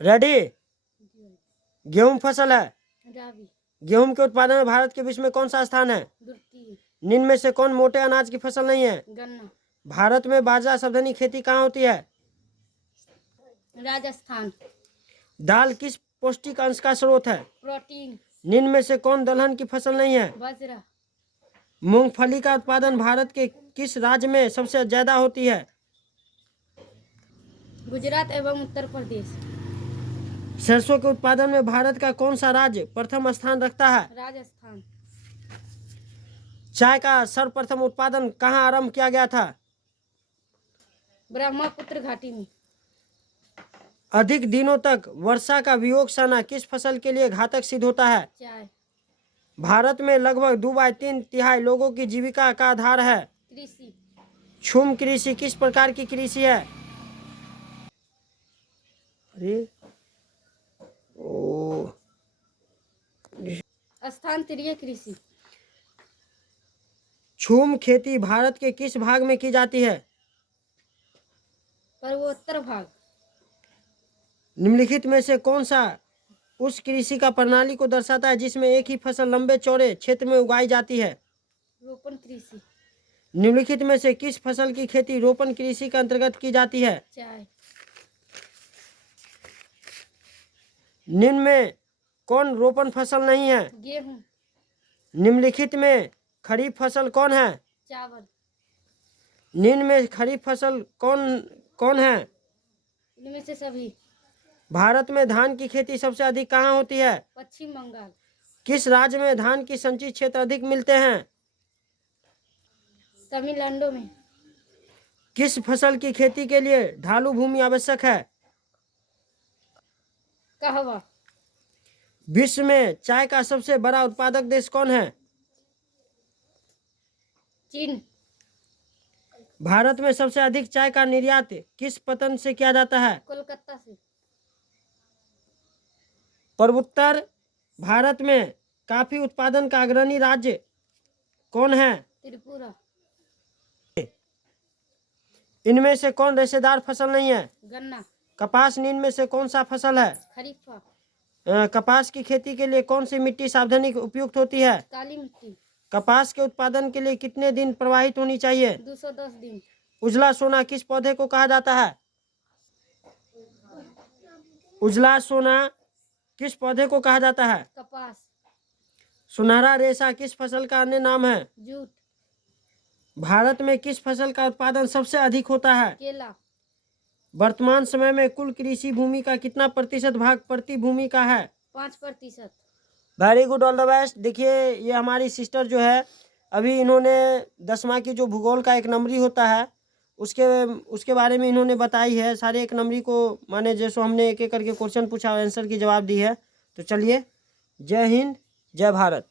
Ready. गेहूं फसल है। रावी। गेहूं के उत्पादन में भारत के विश्व में कौन सा स्थान है? द्वितीय। निम्न में से कौन मोटे अनाज की फसल नहीं है? गन्ना। भारत में बाजरा संबंधी खेती कहाँ होती है? राजस्थान। दाल किस पौष्टिक अंश का स्रोत है? प्रोटीन। निम्न में से कौन दलहन की फसल नहीं है? बाजरा। मूंगफली का उत्पादन भारत के किस राज्य में सबसे ज्यादा होती है? गुजरात एवं उत्तर प्रदेश। सरसों के उत्पादन में भारत का कौन सा राज्य प्रथम स्थान रखता है? राजस्थान। चाय का सर्वप्रथम उत्पादन कहाँ आरंभ किया गया था? ब्रह्मपुत्र घाटी में। अधिक दिनों तक वर्षा का वियोग सहना किस फसल के लिए घातक सिद्ध होता है? चाय। भारत में लगभग 2/3 लोगों की जीविका का आधार है। कृषि। क्षुम कृषि किस प्रकार की कृषि है? अरे ओ स्थानांतरीय कृषि। क्षुम खेती भारत के किस भाग में की जाती है? पूर्वोत्तर भाग। निम्नलिखित में से कौन सा उस कृषि का प्रणाली को दर्शाता है जिसमें एक ही फसल लंबे चौड़े क्षेत्र में उगाई जाती है? रोपण कृषि। निम्नलिखित में से किस फसल की खेती रोपण कृषि के अंतर्गत की जाती है? चाय। निम्न में कौन रोपण फसल नहीं है? गेहूं। निम्नलिखित में खरीफ फसल कौन है? चावल। निम्न में खरीफ फसल कौन कौन है? इनमें से सभी। भारत में धान की खेती सबसे अधिक कहाँ होती है? पश्चिम बंगाल। किस राज्य में धान की संचित क्षेत्र अधिक मिलते हैं? तमिलनाडु में। किस फसल की खेती के लिए ढालू भूमि आवश्यक है? कहवा। विश्व में चाय का सबसे बड़ा उत्पादक देश कौन है? चीन। भारत में सबसे अधिक चाय का निर्यात किस पतन से किया जाता है? कोलकाता से। पूर्वोत्तर भारत में कॉफी उत्पादन का अग्रणी राज्य कौन है? त्रिपुरा। इनमें से कौन रेशेदार फसल नहीं है? गन्ना। कपास निम्न में से कौन सा फसल है? खरीफा। कपास की खेती के लिए कौन सी मिट्टी सावधानी उपयुक्त होती है? काली मिट्टी। कपास के उत्पादन के लिए कितने दिन प्रवाहित होनी चाहिए? 210 दिन। उजला सोना किस पौधे को कहा जाता है? उजला सोना किस पौधे को कहा जाता है? कपास। सुनहरा रेशा किस फसल का अन्य नाम है? जूट। भारत में किस फसल का उत्पादन सबसे अधिक होता है? केला। वर्तमान समय में कुल कृषि भूमि का कितना प्रतिशत भाग प्रति भूमि का है? 5%। Very good, all the best. देखिए ये हमारी सिस्टर जो है अभी इन्होंने 10वां की जो भूगोल का एक नंबरी होता है उसके उसके बारे में इन्होंने बताई है। सारे एक नंबरी को माने जैसो हमने एक एक करके क्वेश्चन पूछा आंसर की जवाब दी है। तो चलिए, जय हिंद जय भारत।